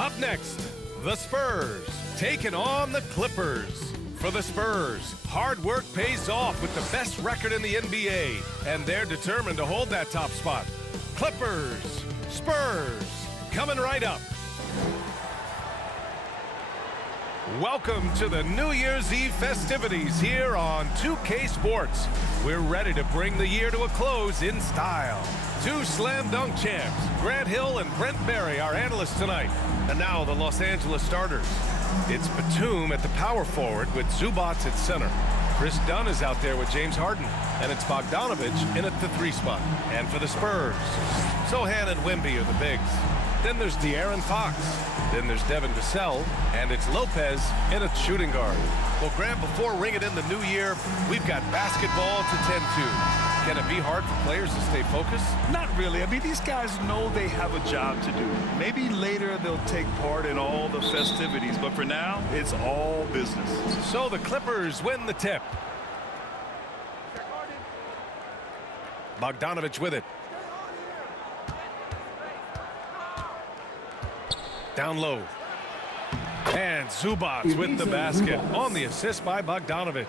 Up next, the Spurs taking on the Clippers. For the Spurs, hard work pays off with the best record in the NBA, and they're determined to hold that top spot. Clippers, Spurs, coming right up. Welcome to the New Year's Eve festivities here on 2K Sports. We're ready to bring the year to a close in style. Two slam dunk champs, Grant Hill and Brent Barry, our analysts tonight. And now the Los Angeles starters. It's Batum at the power forward with Zubac at center. Chris Dunn is out there with James Harden. And it's Bogdanovich in at the 3 spot. And for the Spurs, Sohan and Wemby are the bigs. Then there's De'Aaron Fox. Then there's Devin Vassell. And it's Lopez in at shooting guard. Well, Grant, before ringing in the new year, we've got basketball to tend to. Can it be hard for players to stay focused? Not really. I mean, these guys know they have a job to do. Maybe later they'll take part in all the festivities, but for now, it's all business. So the Clippers win the tip. Bogdanovich with it. Down low. And Zubac with the basket on the assist by Bogdanovich.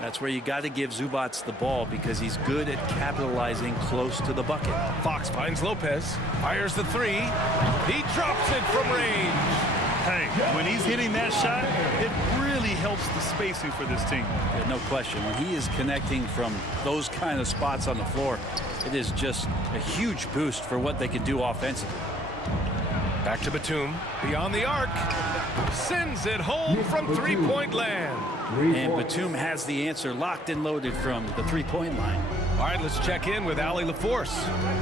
That's where you got to give Zubac the ball because he's good at capitalizing close to the bucket. Fox finds Lopez, fires the 3. He drops it from range. Hey, when he's hitting that shot, it really helps the spacing for this team. Yeah, no question. When he is connecting from those kind of spots on the floor, it is just a huge boost for what they can do offensively. Back to Batum, beyond the arc. Sends it home from three-point land. And Batum has the answer locked and loaded from the three-point line. All right, let's check in with Allie LaForce.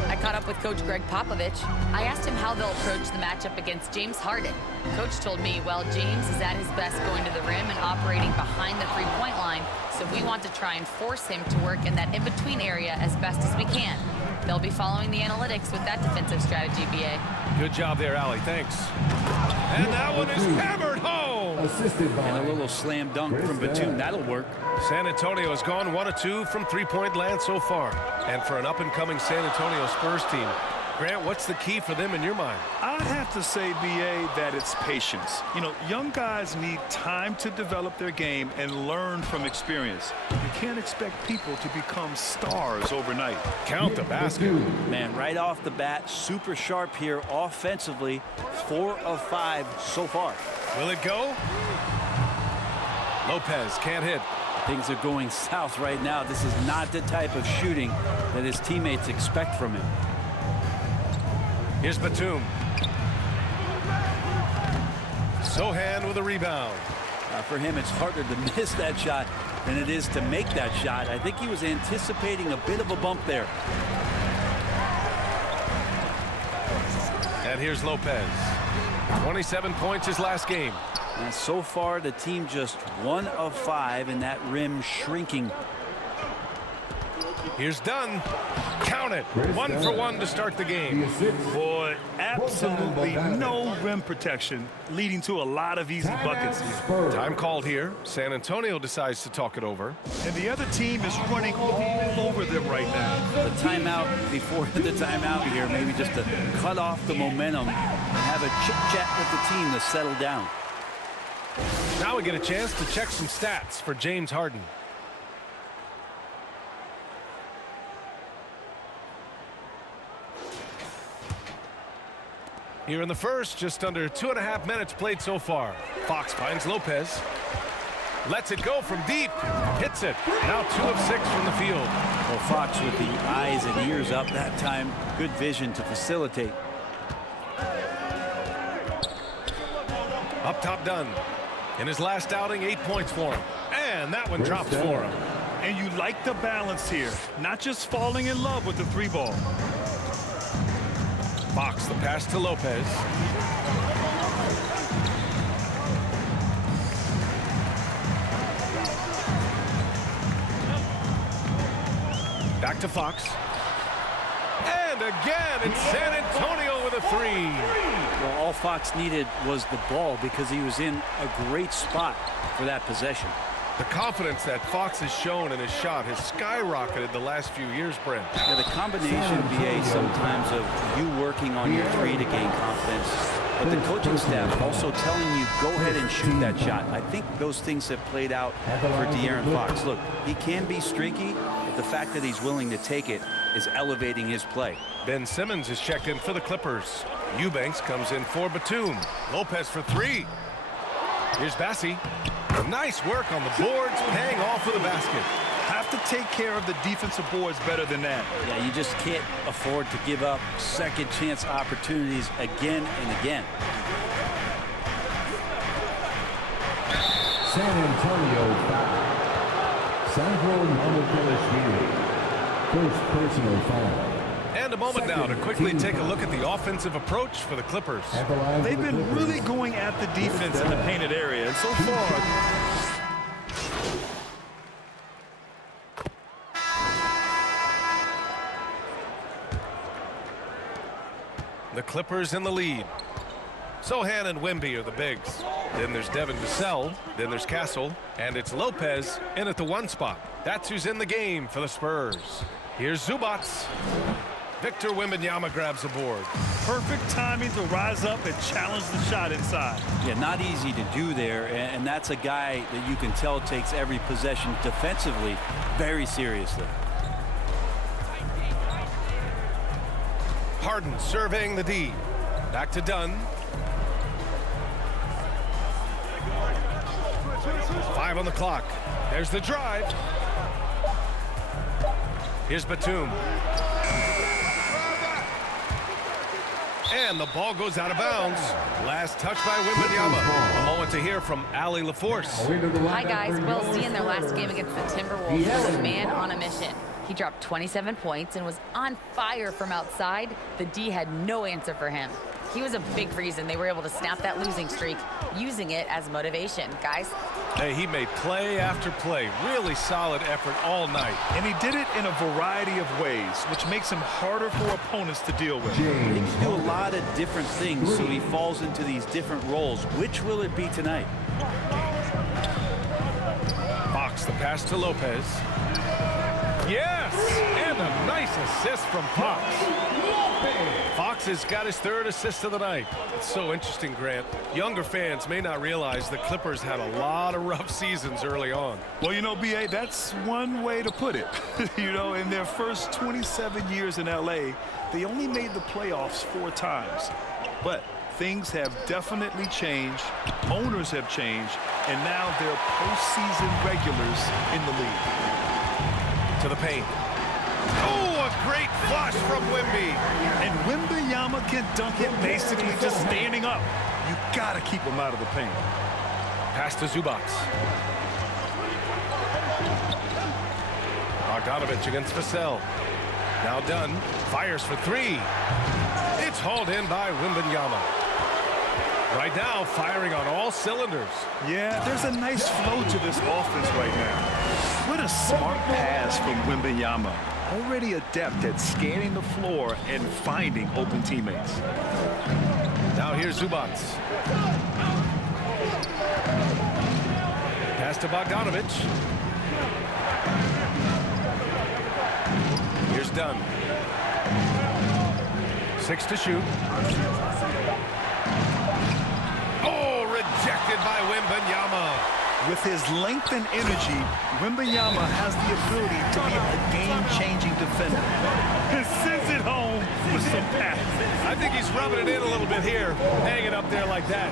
I caught up with Coach Greg Popovich. I asked him how they'll approach the matchup against James Harden. Coach told me, well, James is at his best going to the rim and operating behind the three-point line, so we want to try and force him to work in that in-between area as best as we can. They'll be following the analytics with that defensive strategy, B.A. Good job there, Allie. Thanks. And that one is hammered home. And a little slam dunk from Batum. That'll work. San Antonio has gone 1 of 2 from three-point land so far. And for an up-and-coming San Antonio Spurs team, Grant, what's the key for them in your mind? I have to say, B.A., that it's patience. You know, young guys need time to develop their game and learn from experience. You can't expect people to become stars overnight. Count the basket. Man, right off the bat, super sharp here offensively. 4 of 5 so far. Will it go? Lopez can't hit. Things are going south right now. This is not the type of shooting that his teammates expect from him. Here's Batum. Sohan with a rebound. For him, it's harder to miss that shot than it is to make that shot. I think he was anticipating a bit of a bump there. And here's Lopez. 27 points his last game. And so far, the team just 1 of 5 in that rim shrinking. Here's Dunn. Count it. 1 for 1 to start the game. Boy, absolutely no rim protection, leading to a lot of easy buckets here. Time called here. San Antonio decides to talk it over. And the other team is running all over them right now. The timeout before the timeout here, maybe just to cut off the momentum and have a chit-chat with the team to settle down. Now we get a chance to check some stats for James Harden. Here in the first, just under 2.5 minutes played so far. Fox finds Lopez. Lets it go from deep. Hits it. Now 2 of 6 from the field. Well, Fox with the eyes and ears up that time. Good vision to facilitate. Up top Dunn. In his last outing, 8 points for him. And that one drops for him. And you like the balance here. Not just falling in love with the 3-ball. Fox, the pass to Lopez. Back to Fox. And again, it's San Antonio with a 3. Well, all Fox needed was the ball because he was in a great spot for that possession. The confidence that Fox has shown in his shot has skyrocketed the last few years, Brent. Yeah, the combination, BA, sometimes of you working on your three to gain confidence, but the coaching staff also telling you, go ahead and shoot that shot. I think those things have played out for De'Aaron Fox. Look, he can be streaky, but the fact that he's willing to take it is elevating his play. Ben Simmons is checked in for the Clippers. Eubanks comes in for Batum. Lopez for three. Here's Bassi. Nice work on the boards, paying off for the basket. Have to take care of the defensive boards better than that. Yeah, you just can't afford to give up second chance opportunities again and again. San Antonio foul. Sandro Mamukelashvili. First personal foul. And a moment now to quickly take a look at the offensive approach for the Clippers. They've been really going at the defense in the painted area, and so far, the Clippers in the lead. Sohan and Wemby are the bigs. Then there's Devin Vassell. Then there's Castle. And it's Lopez in at the one spot. That's who's in the game for the Spurs. Here's Zubac. Victor Wembanyama grabs the board. perfect timing to rise up and challenge the shot inside. Yeah, not easy to do there, and that's a guy that you can tell takes every possession defensively very seriously. Harden surveying the D. Back to Dunn. 5 on the clock. There's the drive. Here's Batum. And the ball goes out of bounds. Last touch by Wembanyama. A moment to hear from Allie LaForce. Hi, guys. Will Z in their last game against the Timberwolves was a man on a mission. He dropped 27 points and was on fire from outside. The D had no answer for him. He was a big reason they were able to snap that losing streak, using it as motivation. Guys? Hey, he made play after play. Really solid effort all night. And he did it in a variety of ways, which makes him harder for opponents to deal with. He can do a lot of different things, so he falls into these different roles. Which will it be tonight? Fox, the pass to Lopez. Yes! And a nice assist from Fox. Fox has got his third assist of the night. It's so interesting, Grant. Younger fans may not realize the Clippers had a lot of rough seasons early on. Well, you know, B.A., that's one way to put it. You know, in their first 27 years in L.A., they only made the playoffs 4 times. But things have definitely changed. Owners have changed. And now they're postseason regulars in the league. To the paint. Oh, a great flush from Wemby. And Wembanyama can dunk it basically just standing up. You got to keep him out of the paint. Pass to Zubac. Bogdanovich against Vassell. Now Dunn. Fires for 3. It's hauled in by Wembanyama. Right now, firing on all cylinders. Yeah, there's a nice flow to this offense right now. What a smart pass from Wembanyama. Already adept at scanning the floor and finding open teammates. Now here's Zubac. Pass to Bogdanovich. Here's Dunn. 6 to shoot. Oh, rejected by Wembanyama. With his length and energy, Wembanyama has the ability to be a game-changing defender. He sends it home with some passion. I think he's rubbing it in a little bit here, hanging up there like that.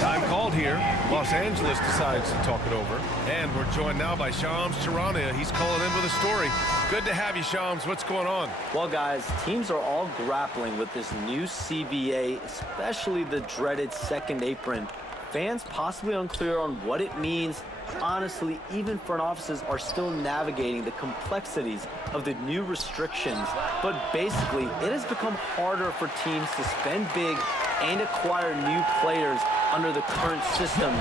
Time called here. Los Angeles decides to talk it over. And we're joined now by Shams Charania. He's calling in with a story. Good to have you, Shams. What's going on? Well, guys, teams are all grappling with this new CBA, especially the dreaded second apron. Fans possibly unclear on what it means. Honestly, even front offices are still navigating the complexities of the new restrictions. But basically, it has become harder for teams to spend big and acquire new players under the current system.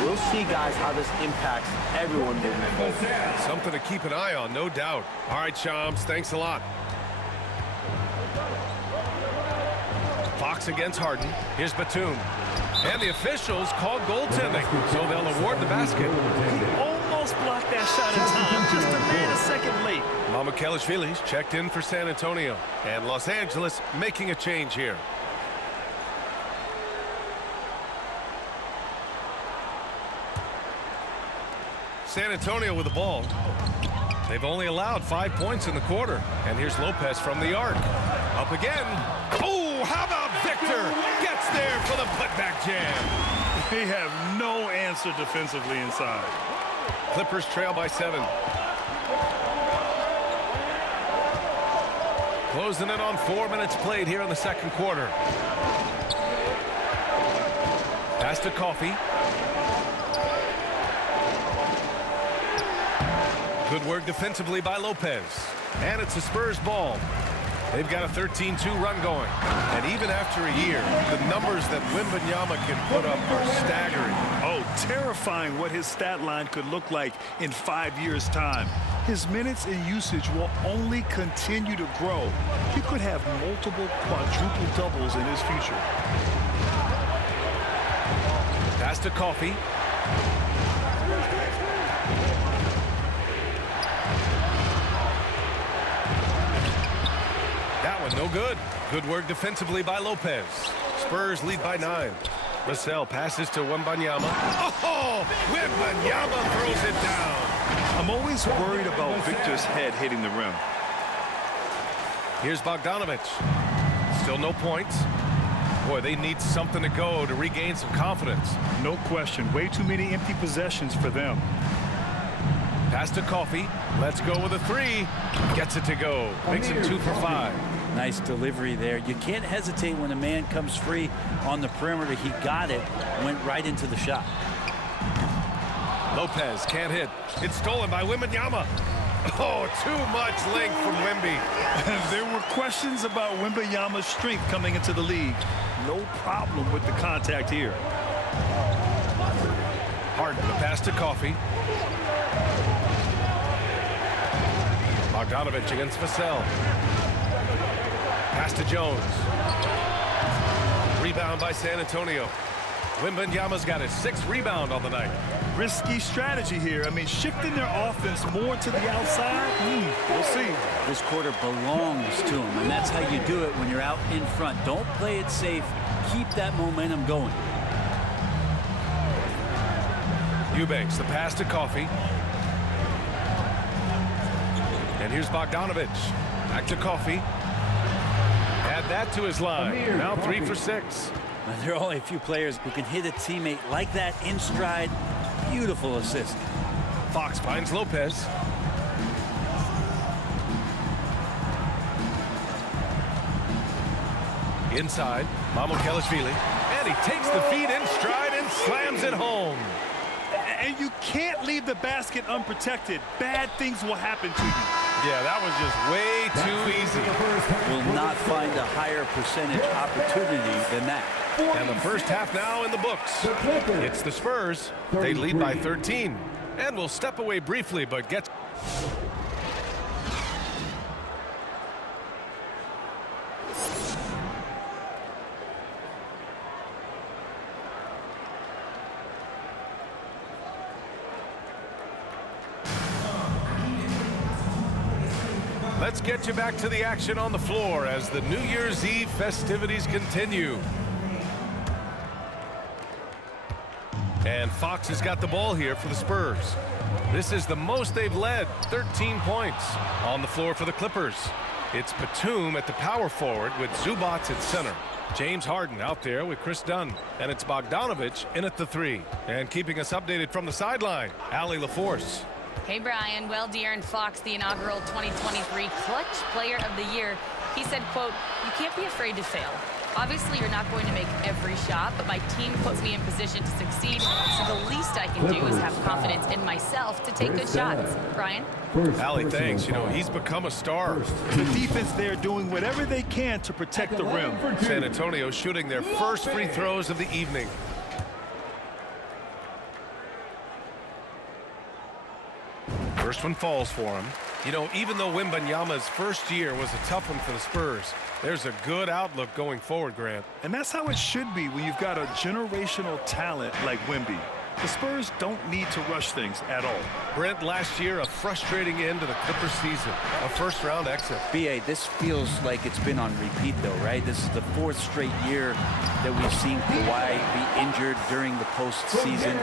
We'll see, guys, how this impacts everyone moving forward. Something to keep an eye on, no doubt. All right, Shams, thanks a lot. Fox against Harden. Here's Batum. And the officials called goaltending, so they'll award the basket. He almost blocked that shot in time, just a nanosecond late. Mamukelashvili's checked in for San Antonio, and Los Angeles making a change here. San Antonio with the ball. They've only allowed 5 points in the quarter. And here's Lopez from the arc. Up again. Oh, how about Victor? Gets there for the putback jam. They have no answer defensively inside. Clippers trail by 7. Closing in on 4 minutes played here in the second quarter. Pass to Coffey. Good work defensively by Lopez. And it's the Spurs ball. They've got a 13-2 run going. And even after a year, the numbers that Wembanyama can put up are staggering. Oh, terrifying what his stat line could look like in 5 years' time. His minutes and usage will only continue to grow. He could have multiple quadruple doubles in his future. Pass to Coffey. That one no good. Good work defensively by Lopez. Spurs lead by 9. Vassell passes to Wembanyama. Oh, Wembanyama throws it down. I'm always worried about Victor's head hitting the rim. Here's Bogdanovic. Still no points. Boy, they need something to go to regain some confidence. No question. Way too many empty possessions for them. Pass to Coffey. Let's go with a 3. Gets it to go. Makes him 2 for 5. Nice delivery there. You can't hesitate when a man comes free on the perimeter. He got it, went right into the shot. Lopez can't hit. It's stolen by Wembanyama. Oh, too much length from Wemby. There were questions about Wembanyama's strength coming into the league. No problem with the contact here. Harden, the pass to Coffey. Bogdanovic against Vassell. Pass to Jones. Rebound by San Antonio. Wembanyama's got his 6th rebound on the night. Risky strategy here. I mean, shifting their offense more to the outside. We'll see. This quarter belongs to him, and that's how you do it when you're out in front. Don't play it safe. Keep that momentum going. Eubanks, the pass to Coffey. And here's Bogdanovic. Back to Coffey. Add that to his line. Now 3 for 6. There are only a few players who can hit a teammate like that in stride. Beautiful assist. Fox finds Lopez. Inside, Mamukelashvili. And he takes the feed in stride and slams it home. And you can't leave the basket unprotected. Bad things will happen to you. Yeah, that was just way too easy. Will not find a higher percentage opportunity than that. And the first half now in the books. It's the Spurs. They lead by 13. And we'll step away briefly, but get... Let's get you back to the action on the floor as the New Year's Eve festivities continue. And Fox has got the ball here for the Spurs. This is the most they've led, 13 points. On the floor for the Clippers. It's Batum at the power forward with Zubac at center. James Harden out there with Chris Dunn. And it's Bogdanovic in at the 3. And keeping us updated from the sideline, Allie LaForce. Hey, Brian. Well, De'Aaron Fox, the inaugural 2023 Clutch Player of the Year, he said, quote, "You can't be afraid to fail. Obviously, you're not going to make every shot, but my team puts me in position to succeed, so the least I can do is have confidence in myself to take good shots." Brian? Allie, thanks. You know, he's become a star. The defense there doing whatever they can to protect the rim. San Antonio shooting their first free throws of the evening. First one falls for him. You know, even though Wembanyama's first year was a tough one for the Spurs, there's a good outlook going forward, Grant. And that's how it should be when you've got a generational talent like Wemby. The Spurs don't need to rush things at all. Brent, last year, a frustrating end to the Clippers season. A first-round exit. B.A., this feels like it's been on repeat, though, right? This is the 4th straight year that we've seen Kawhi be injured during the postseason.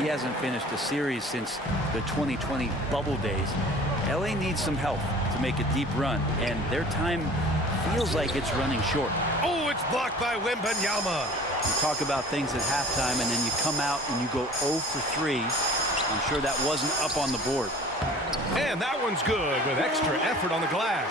He hasn't finished a series since the 2020 bubble days. L.A. needs some help to make a deep run, and their time feels like it's running short. Oh, it's blocked by Wembanyama. You talk about things at halftime, and then you come out and you go 0 for 3. I'm sure that wasn't up on the board. And that one's good with extra effort on the glass.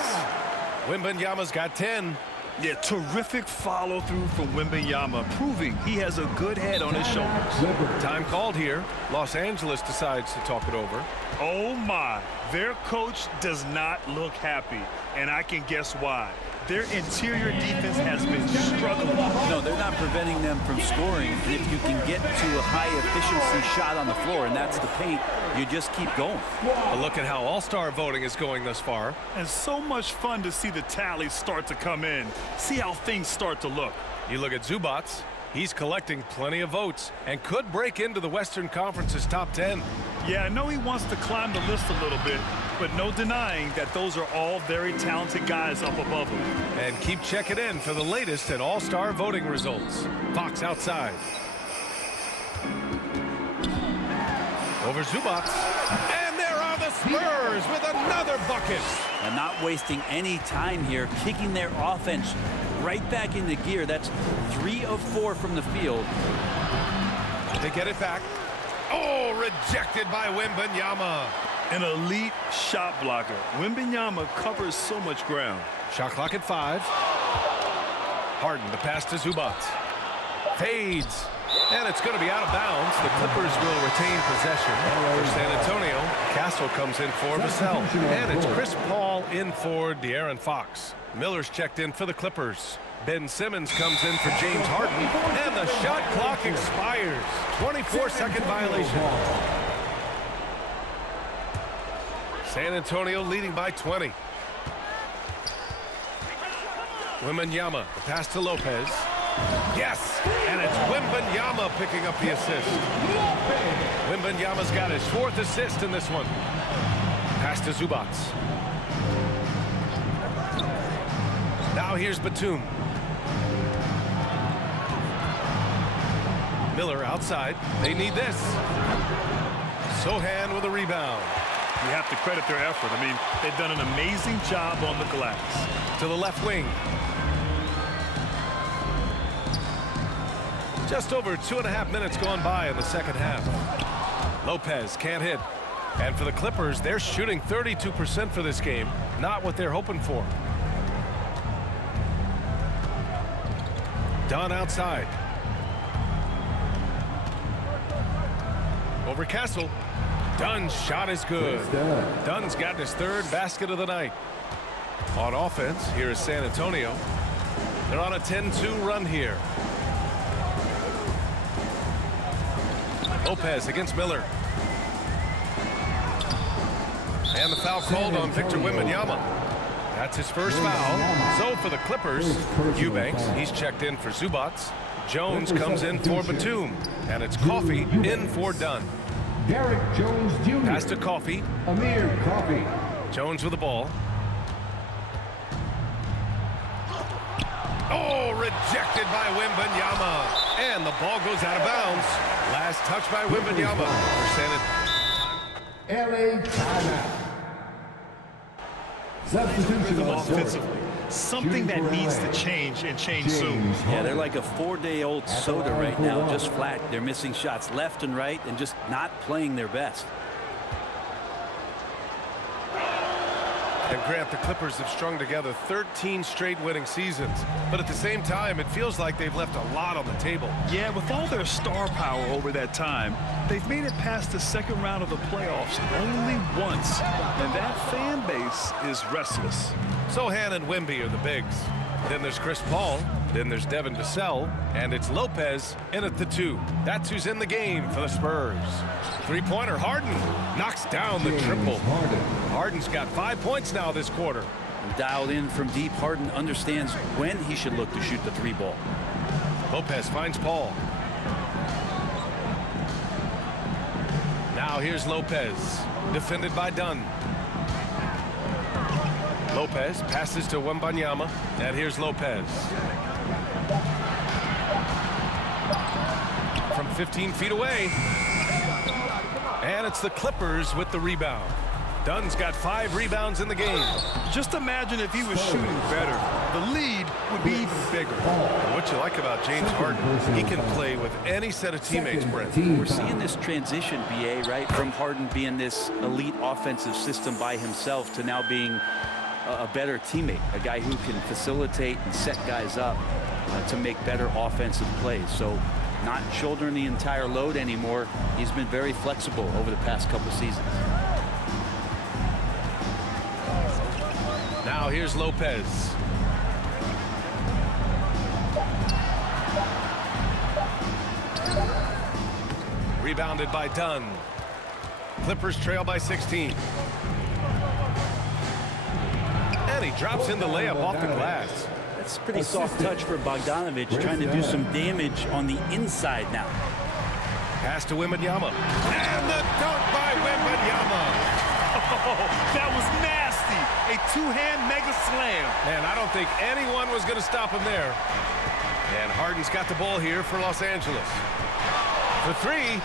Wembanyama's got 10. Yeah, terrific follow-through from Wembanyama, proving he has a good head on his shoulders. Time called here. Los Angeles decides to talk it over. Oh, my. Their coach does not look happy, and I can guess why. Their interior defense has been struggling. No, they're not preventing them from scoring. And if you can get to a high-efficiency shot on the floor, and that's the paint, you just keep going. A look at how all-star voting is going thus far. And so much fun to see the tallies start to come in. See how things start to look. You look at Zubac. He's collecting plenty of votes and could break into the Western Conference's top 10. Yeah, I know he wants to climb the list a little bit, but no denying that those are all very talented guys up above him. And keep checking in for the latest at all-star voting results. Fox outside. Over Zubac. And there are the Spurs with another bucket. And not wasting any time here, kicking their offense right back into gear. That's 3 of 4 from the field. They get it back. Oh, rejected by Wembanyama. An elite shot blocker. Wembanyama covers so much ground. Shot clock at 5. Harden, the pass to Zubac. Fades. And it's going to be out of bounds. The Clippers will retain possession. For San Antonio, Castle comes in for Vassell. And it's Chris Paul in for De'Aaron Fox. Miller's checked in for the Clippers. Ben Simmons comes in for James Harden. And the shot clock expires. 24-second violation. San Antonio leading by 20. Wembanyama, the pass to Lopez. Yes, and it's Wembanyama picking up the assist. Wembanyama's got his 4th assist in this one. Pass to Zubac. Now here's Batum. Miller outside. They need this. Sohan with a rebound. You have to credit their effort. I mean, they've done an amazing job on the glass. To the left wing. Just over 2.5 minutes gone by in the second half. Lopez can't hit. And for the Clippers, they're shooting 32% for this game. Not what they're hoping for. Dunn outside. Over Castle. Dunn's shot is good. Dunn's got his 3rd basket of the night. On offense, here is San Antonio. They're on a 10-2 run here. Lopez against Miller. And the foul called on Victor Wembanyama. That's his first foul. So for the Clippers, Eubanks, he's checked in for Zubac. Jones comes in for Batum. And it's Coffey in for Dunn. Derek Jones Jr. Pass to Coffey. Amir Coffey. Jones with the ball. Oh, rejected by Wembanyama. And the ball goes out of bounds. Last touch by Wembanyama. LA timeout. Substitution offensively. Something that needs to change and change soon. Yeah, they're like a 4-day-old soda right now, just flat. They're missing shots left and right and just not playing their best. And Grant, the Clippers have strung together 13 straight winning seasons. But at the same time, it feels like they've left a lot on the table. Yeah, with all their star power over that time, they've made it past the second round of the playoffs only once. And that fan base is restless. Sohan and Wemby are the bigs. Then there's Chris Paul. Then there's Devin Vassell. And it's Lopez in at the 2. That's who's in the game for the Spurs. Three-pointer, Harden knocks down the triple. Harden's got 5 points now this quarter. Dialed in from deep, Harden understands when he should look to shoot the 3 ball. Lopez finds Paul. Now here's Lopez, defended by Dunn. Lopez passes to Wembanyama, and here's Lopez. From 15 feet away. And it's the Clippers with the rebound. Dunn's got 5 rebounds in the game. Just imagine if he was shooting better. The lead would be even bigger. And what you like about James Harden, he can play with any set of teammates, Brent. We're seeing this transition, BA, right? From Harden being this elite offensive system by himself to now being a better teammate, a guy who can facilitate and set guys up to make better offensive plays. So not shouldering the entire load anymore. He's been very flexible over the past couple seasons. Now here's Lopez. Rebounded by Dunn. Clippers trail by 16. And he drops in the layup off the glass. That's pretty soft touch for Bogdanovic, trying to do some damage on the inside now. Pass to Wembanyama. And the dunk by Wembanyama. Oh, that was nasty. A two-hand mega slam. And I don't think anyone was going to stop him there. And Harden's got the ball here for Los Angeles. For 3.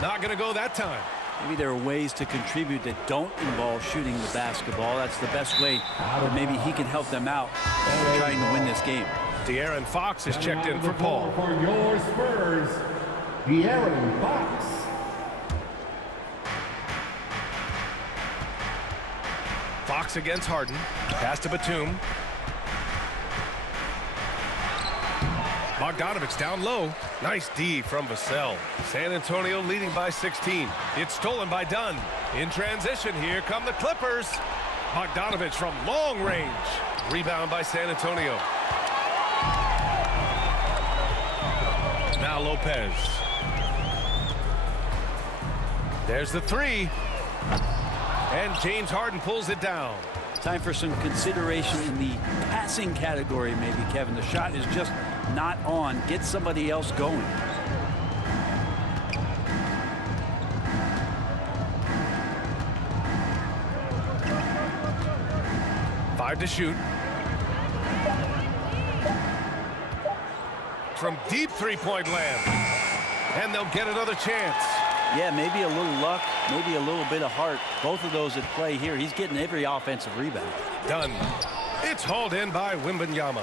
Not going to go that time. Maybe there are ways to contribute that don't involve shooting the basketball. That's the best way that maybe he can help them out trying to win this game. De'Aaron Fox is checked in for Paul. For your Spurs, De'Aaron Fox. Fox against Harden. Pass to Batum. Bogdanovic down low. Nice D from Vassell. San Antonio leading by 16. It's stolen by Dunn. In transition, here come the Clippers. Bogdanovic from long range. Rebound by San Antonio. Now Lopez. There's the 3. And James Harden pulls it down. Time for some consideration in the passing category, maybe, Kevin. The shot is just not on. Get somebody else going. Five to shoot. From deep three-point land. And they'll get another chance. Yeah, maybe a little luck, maybe a little bit of heart. Both of those at play here. He's getting every offensive rebound. Done. It's hauled in by Wembanyama.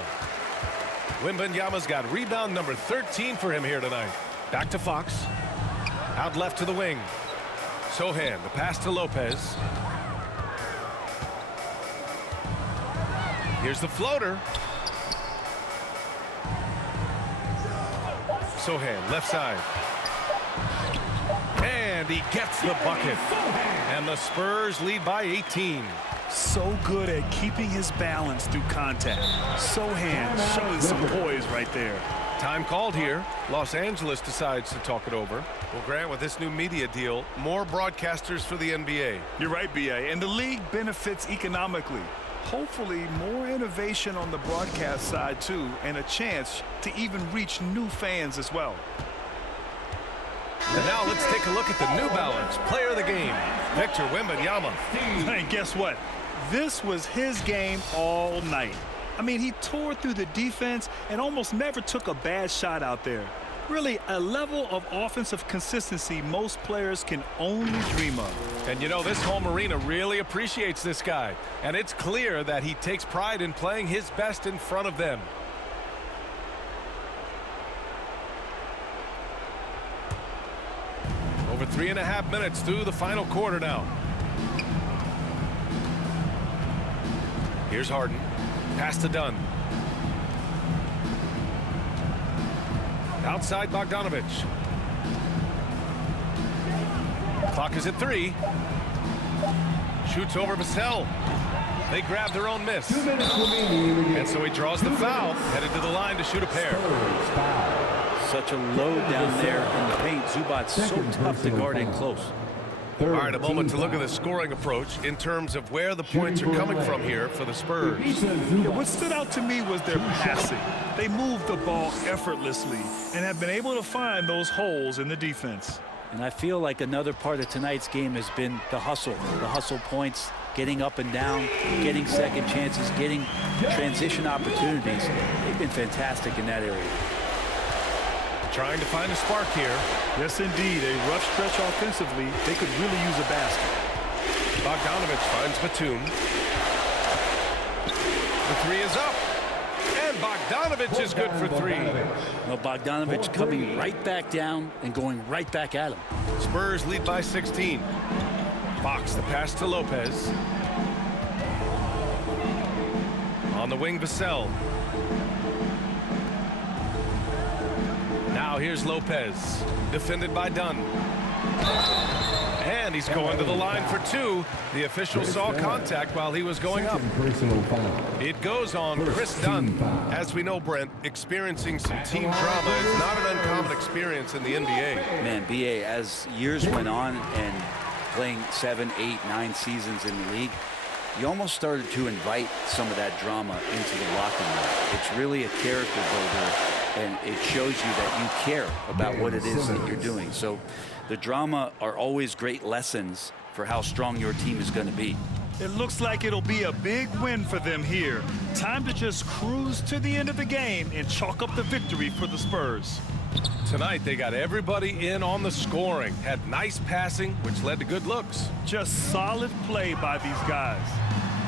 Wembanyama's got rebound number 13 for him here tonight. Back to Fox. Out left to the wing. Sohan, the pass to Lopez. Here's the floater. Sohan, left side. And he gets the bucket. And the Spurs lead by 18. So good at keeping his balance through contact. Sohan showing some poise right there. Time called here. Los Angeles decides to talk it over. Well, Grant, with this new media deal, more broadcasters for the NBA. You're right, B.A. And the league benefits economically. Hopefully, more innovation on the broadcast side, too, and a chance to even reach new fans as well. And now let's take a look at the New Balance player of the game, Victor Wembanyama. And guess what? This was his game all night. I mean, he tore through the defense and almost never took a bad shot out there. Really, a level of offensive consistency most players can only dream of. And you know, this home arena really appreciates this guy. And it's clear that he takes pride in playing his best in front of them. Over 3.5 minutes through the final quarter now. Here's Harden. Pass to Dunn. Outside Bogdanovic. Clock is at 3. Shoots over Vassell. They grab their own miss. 2 minutes remaining in the game. And so he draws the foul. Headed to the line to shoot a pair. Spurs foul. Such a load down there in the paint. Zubac's so tough to guard in close. All right, a moment to look at the scoring approach in terms of where the points are coming from here for the Spurs. Yeah, what stood out to me was their passing. They moved the ball effortlessly and have been able to find those holes in the defense. And I feel like another part of tonight's game has been the hustle points, getting up and down, getting second chances, getting transition opportunities. They've been fantastic in that area. Trying to find a spark here. Yes, indeed. A rough stretch offensively. They could really use a basket. Bogdanovich finds Batum. The three is up. And Bogdanovich is good for three. Well, Bogdanovich coming right back down and going right back at him. Spurs lead by 16. Fox the pass to Lopez. On the wing, Vassell. Now here's Lopez, defended by Dunn. And he's going to the line for two. The official saw contact while he was going up. It goes on Chris Dunn. As we know, Brent, experiencing some team drama is not an uncommon experience in the NBA. Man, BA, as years went on and playing 7, 8, 9 seasons in the league, you almost started to invite some of that drama into the locker room. It's really a character builder, and it shows you that you care about what it is that you're doing. So the drama are always great lessons for how strong your team is going to be. It looks like it'll be a big win for them here. Time to just cruise to the end of the game and chalk up the victory for the Spurs. Tonight, they got everybody in on the scoring. Had nice passing, which led to good looks. Just solid play by these guys.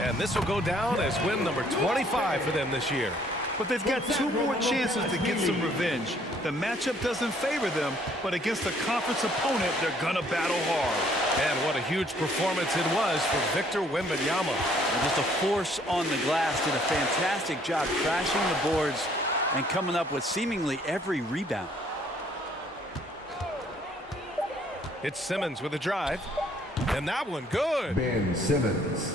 And this will go down as win number 25 for them this year. But they've got 2 more chances to get some revenge. The matchup doesn't favor them, but against a conference opponent, they're gonna battle hard. And what a huge performance it was for Victor Wembanyama. And just a force on the glass, did a fantastic job crashing the boards and coming up with seemingly every rebound. It's Simmons with a drive. And that one good. Ben Simmons.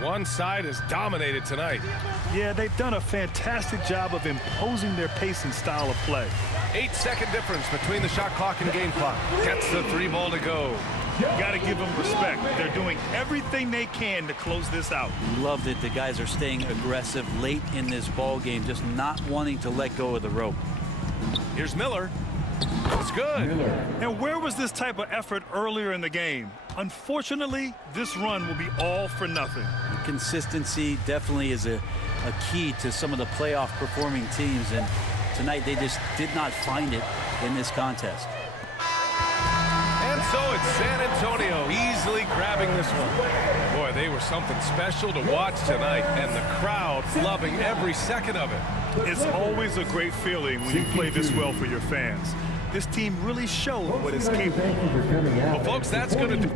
One side is dominated tonight. Yeah, they've done a fantastic job of imposing their pace and style of play. 8-second difference between the shot clock and game clock. Gets the 3 ball to go. Got to give them respect. They're doing everything they can to close this out. Love that the guys are staying aggressive late in this ball game, just not wanting to let go of the rope. Here's Miller. It's good. And where was this type of effort earlier in the game? Unfortunately, this run will be all for nothing. Consistency definitely is a key to some of the playoff performing teams, and tonight they just did not find it in this contest. And so it's San Antonio easily grabbing this one. Boy, they were something special to watch tonight, and the crowd loving every second of it. It's always a great feeling when you play this well for your fans. This team really showed what it's capable of. Well, folks, that's going to do